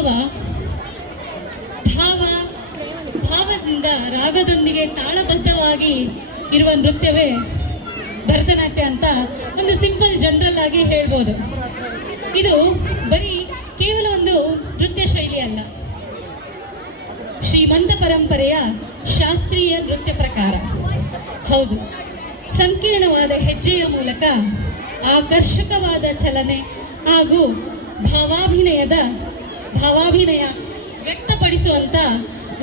ಭಾವ ಭಾವ ಭಾವದಿಂದ ರಾಗದೊಂದಿಗೆ ತಾಳಬದ್ಧವಾಗಿ ಇರುವ ನೃತ್ಯವೇ ಭರತನಾಟ್ಯ ಅಂತ ಒಂದು ಸಿಂಪಲ್ ಜನರಲ್ ಆಗಿ ಹೇಳ್ಬೋದು. ಇದು ಬರೀ ಕೇವಲ ಒಂದು ನೃತ್ಯ ಶೈಲಿ ಅಲ್ಲ, ಶ್ರೀಮಂತ ಪರಂಪರೆಯ ಶಾಸ್ತ್ರೀಯ ನೃತ್ಯ ಪ್ರಕಾರ. ಹೌದು, ಸಂಕೀರ್ಣವಾದ ಹೆಜ್ಜೆಯ ಮೂಲಕ ಆಕರ್ಷಕವಾದ ಚಲನೆ ಹಾಗೂ ಭಾವಾಭಿನಯ ವ್ಯಕ್ತಪಡಿಸುವಂಥ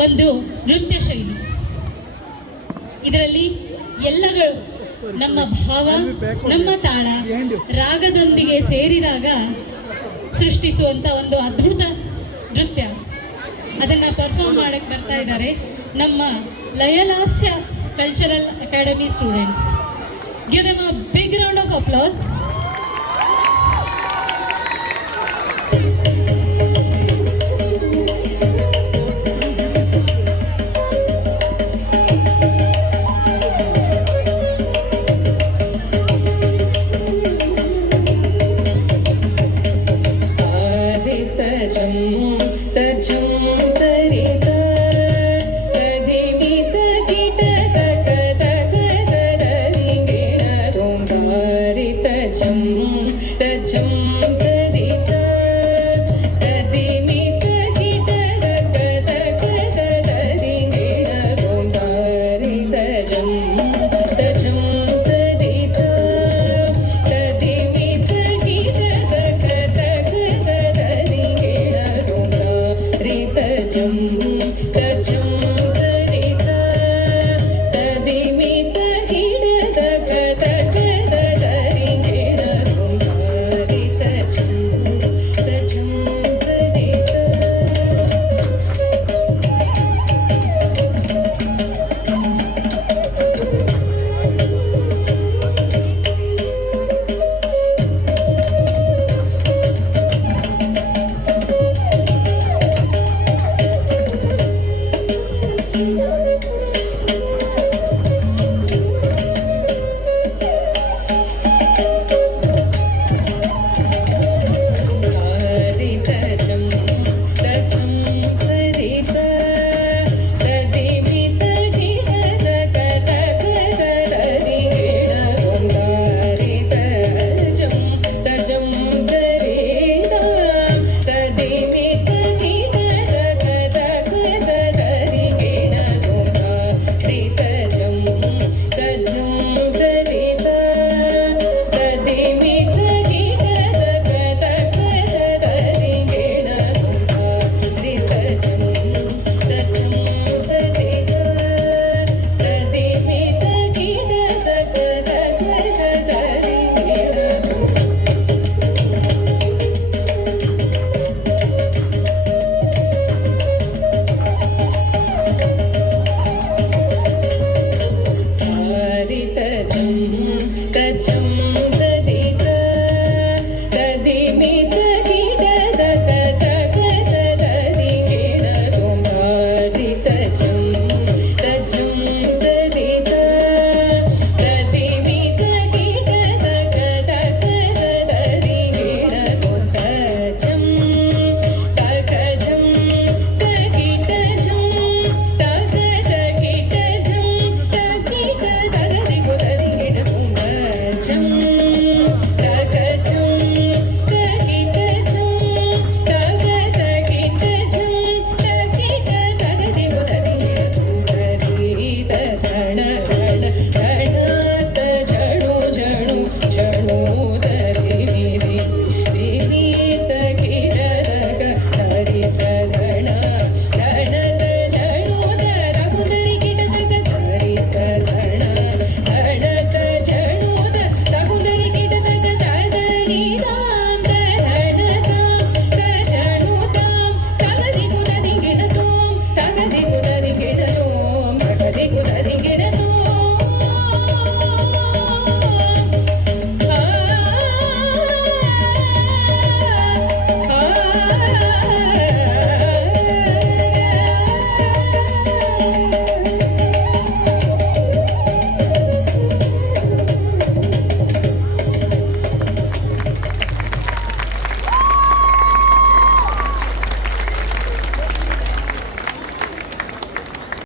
ಒಂದು ನೃತ್ಯ ಶೈಲಿ. ಇದರಲ್ಲಿ ಎಲ್ಲಗಳು ನಮ್ಮ ಭಾವ, ನಮ್ಮ ತಾಳ, ರಾಗದೊಂದಿಗೆ ಸೇರಿದಾಗ ಸೃಷ್ಟಿಸುವಂಥ ಒಂದು ಅದ್ಭುತ ನೃತ್ಯ. ಅದನ್ನು ಪರ್ಫಾರ್ಮ್ ಮಾಡಕ್ಕೆ ಬರ್ತಾ ಇದ್ದಾರೆ ನಮ್ಮ Layalasya cultural academy students. Give them a big round of applause. Jum